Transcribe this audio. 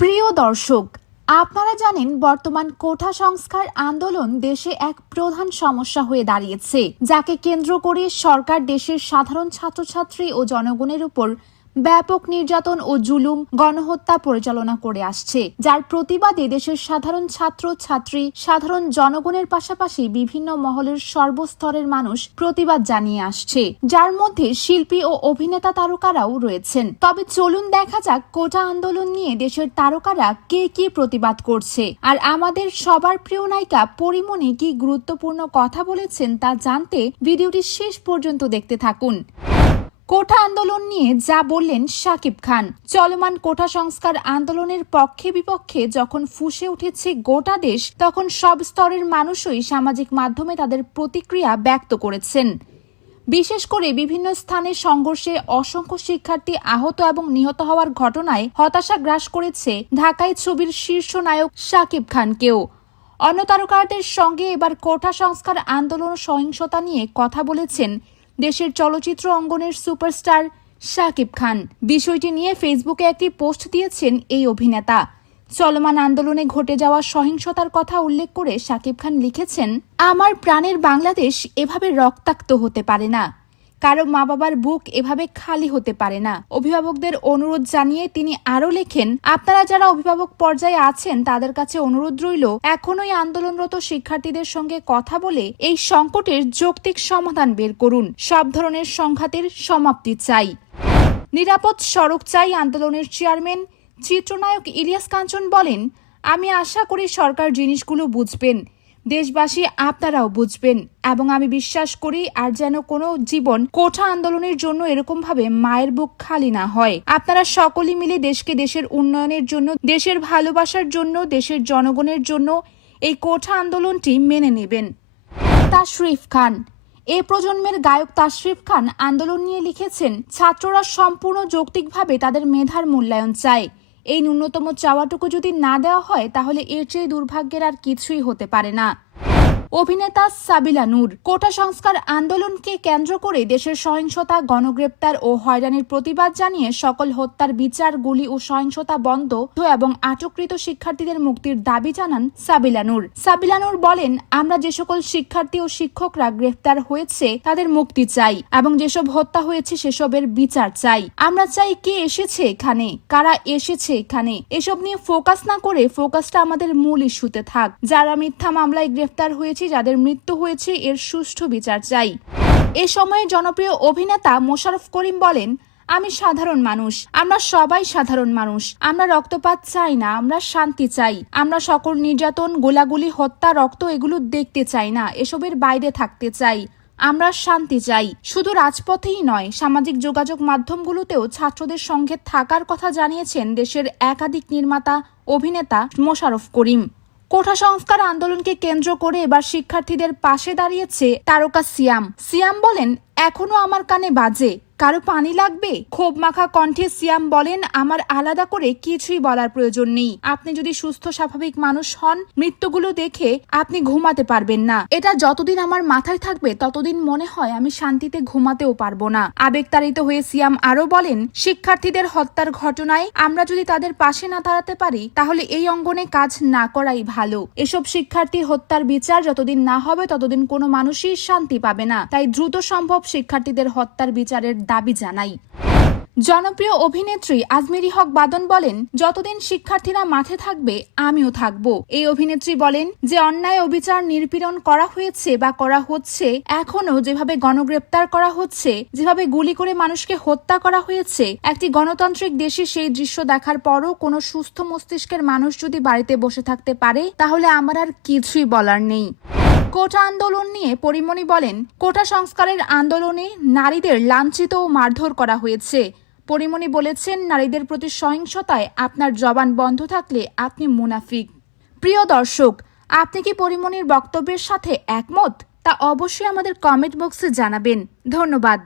প্রিয় দর্শক, আপনারা জানেন বর্তমান কোটা সংস্কার আন্দোলন দেশে এক প্রধান সমস্যা হয়ে দাঁড়িয়েছে, যাকে কেন্দ্র করে সরকার দেশের সাধারণ ছাত্রছাত্রী ও জনগণের উপর ব্যাপক নির্যাতন ও জুলুম গণহত্যা পরিচালনা করে আসছে, যার প্রতিবাদে দেশের সাধারণ ছাত্র ছাত্রী সাধারণ জনগণের পাশাপাশি বিভিন্ন মহলের সর্বস্তরের মানুষ প্রতিবাদ জানিয়ে আসছে, যার মধ্যে শিল্পী ও অভিনেতা তারকারাও রয়েছেন। তবে চলুন দেখা যাক কোটা আন্দোলন নিয়ে দেশের তারকারা কে কি প্রতিবাদ করছে, আর আমাদের সবার প্রিয় নায়িকা পরিমণি কি গুরুত্বপূর্ণ কথা বলেছেন তা জানতে ভিডিওটি শেষ পর্যন্ত দেখতে থাকুন। কোটা আন্দোলন নিয়ে যা বললেন শাকিব খান। চলমান কোটা সংস্কার আন্দোলনের পক্ষে বিপক্ষে যখন ফুঁসে উঠেছে গোটা দেশ, তখন সব স্তরের মানুষই সামাজিক মাধ্যমে তাদের প্রতিক্রিয়া ব্যক্ত করেছেন। বিশেষ করে বিভিন্ন স্থানে সংঘর্ষে অসংখ্য শিক্ষার্থী আহত এবং নিহত হওয়ার ঘটনায় হতাশা গ্রাস করেছে ঢাকাই ছবির শীর্ষ নায়ক শাকিব খানকেও। অন্য তারকাদের সঙ্গে এবার কোটা সংস্কার আন্দোলন সহিংসতা নিয়ে কথা বলেছেন দেশের চলচ্চিত্র অঙ্গনের সুপারস্টার শাকিব খান। বিষয়টি নিয়ে ফেসবুকে একটি পোস্ট দিয়েছেন এই অভিনেতা। চলমান আন্দোলনে ঘটে যাওয়া সহিংসতার কথা উল্লেখ করে শাকিব খান লিখেছেন, আমার প্রাণের বাংলাদেশ এভাবে রক্তাক্ত হতে পারে না, কারো মা বাবার বুক এভাবে খালি হতে পারে না। অভিভাবকদের অনুরোধ জানিয়ে তিনি আরও লেখেন, আপনারা যারা অভিভাবক পর্যায়ে আছেন তাদের কাছে অনুরোধ রইল, এখনই আন্দোলনরত শিক্ষার্থীদের সঙ্গে কথা বলে এই সংকটের যৌক্তিক সমাধান বের করুন। সব ধরনের সংঘাতের সমাপ্তি চাই, নিরাপদ সড়ক চাই। আন্দোলনের চেয়ারম্যান চিত্রনায়ক ইলিয়াস কাঞ্চন বলেন, আমি আশা করি সরকার জিনিসগুলো বুঝবেন, দেশবাসী আপনারাও বুঝবেন, এবং আমি বিশ্বাস করি আর যেন কোনো জীবন কোটা আন্দোলনের জন্য এরকম ভাবে মায়ের বুক খালি না হয়। আপনারা সকলে মিলে দেশকে দেশের উন্নয়নের জন্য, দেশের ভালোবাসার জন্য, দেশের জনগণের জন্য এই কোটা আন্দোলনটি মেনে নেবেন। তাশরিফ খান। এই প্রজন্মের গায়ক তাশরিফ খান আন্দোলন নিয়ে লিখেছেন, ছাত্ররা সম্পূর্ণ যৌক্তিকভাবে তাদের মেধার মূল্যায়ন চায়। এই ন্যূনতম চাওয়াটুকু যদি না দেওয়া হয় তাহলে এর চেয়ে দুর্ভাগ্যের আর কিছুই হতে পারে না। অভিনেতা সাবিলা নূর। কোটা সংস্কার আন্দোলনকে কেন্দ্র করে দেশের সহিংসতা, গণগ্রেপ্তার ও হয়রানির প্রতিবাদ জানিয়ে সকল হত্যার বিচার, গুলি ও সহিংসতা বন্ধ এবং আটককৃত শিক্ষার্থীদের মুক্তির দাবি জানান সাবিলা নূর। সাবিলা নূর বলেন, আমরা যে সকল শিক্ষার্থী ও শিক্ষকরা গ্রেফতার হয়েছে তাদের মুক্তি চাই এবং যেসব হত্যা হয়েছে সেসবের বিচার চাই। আমরা চাই কে এসেছে এখানে, কারা এসেছে এখানে, এসব নিয়ে ফোকাস না করে ফোকাসটা আমাদের মূল ইস্যুতে থাক। যারা মিথ্যা মামলায় গ্রেফতার হয়েছে, যাদের মৃত্যু হয়েছে, এর সুষ্ঠু বিচার চাই। এ সময়ে জনপ্রিয় অভিনেতা মোশাররফ করিম বলেন, আমি সাধারণ মানুষ, আমরা সবাই সাধারণ মানুষ, আমরা রক্তপাত চাই না, আমরা শান্তি চাই। আমরা সকল নির্যাতন, গোলাগুলি, হত্যা, রক্ত এগুলো দেখতে চাই না, এসবের বাইরে থাকতে চাই। আমরা শান্তি চাই। শুধু রাজপথেই নয়, সামাজিক যোগাযোগ মাধ্যমগুলোতেও ছাত্রদের সঙ্গে থাকার কথা জানিয়েছেন দেশের একাধিক নির্মাতা অভিনেতা মোশাররফ করিম। কোটা সংস্কার আন্দোলনকে কেন্দ্র করে এবার শিক্ষার্থীদের পাশে দাঁড়িয়েছে তারকা সিয়াম। সিয়াম বলেন, এখনো আমার কানে বাজে, কারো পানি লাগবে? ক্ষোভ মাখা কণ্ঠে সিয়াম বলেন, আমার আলাদা করে কিছুই বলার প্রয়োজন নেই। আপনি যদি সুস্থ স্বাভাবিক মানুষ হন, মৃত্যুগুলো দেখে আপনি ঘুমাতে পারবেন না। এটা যতদিন আমার মাথায় থাকবে ততদিন মনে হয় আমি শান্তিতে ঘুমাতেও পারবো না। আবেগতাড়িত হয়ে সিয়াম আরো বলেন, শিক্ষার্থীদের হত্যার ঘটনায় আমরা যদি তাদের পাশে না দাঁড়াতে পারি তাহলে এই অঙ্গনে কাজ না করাই ভালো। এসব শিক্ষার্থী হত্যার বিচার যতদিন না হবে ততদিন কোনো মানুষই শান্তি পাবে না। তাই দ্রুত সম্ভব শিক্ষার্থীদের হত্যার বিচারের দাবি জানাই। জনপ্রিয় অভিনেত্রী আজমেরি হক বাদন বলেন, যতদিন শিক্ষার্থীরা মাঠে থাকবে আমিও থাকব। এই অভিনেত্রী বলেন যে অন্যায়, অবিচার, নির্পীড়ন করা হয়েছে বা করা হচ্ছে, এখনো যেভাবে গণগ্রেপ্তার করা হচ্ছে, যেভাবে গুলি করে মানুষকে হত্যা করা হয়েছে, একটি গণতান্ত্রিক দেশে সেই দৃশ্য দেখার পরও কোনো সুস্থ মস্তিষ্কের মানুষ যদি বাড়িতে বসে থাকতে পারে তাহলে আমার আর কিছুই বলার নেই। কোটা আন্দোলন নিয়ে পরিমণি বলেন, কোটা সংস্কারের আন্দোলনে নারীদের লাঞ্ছিত ও মারধর করা হয়েছে। পরিমণি বলেছেন, নারীদের প্রতি সহিংসতায় আপনার জবান বন্ধ থাকলে আপনি মুনাফিক। প্রিয় দর্শক, আপনি কি পরিমণির বক্তব্যের সাথে একমত? তা অবশ্যই আমাদের কমেন্ট বক্সে জানাবেন। ধন্যবাদ।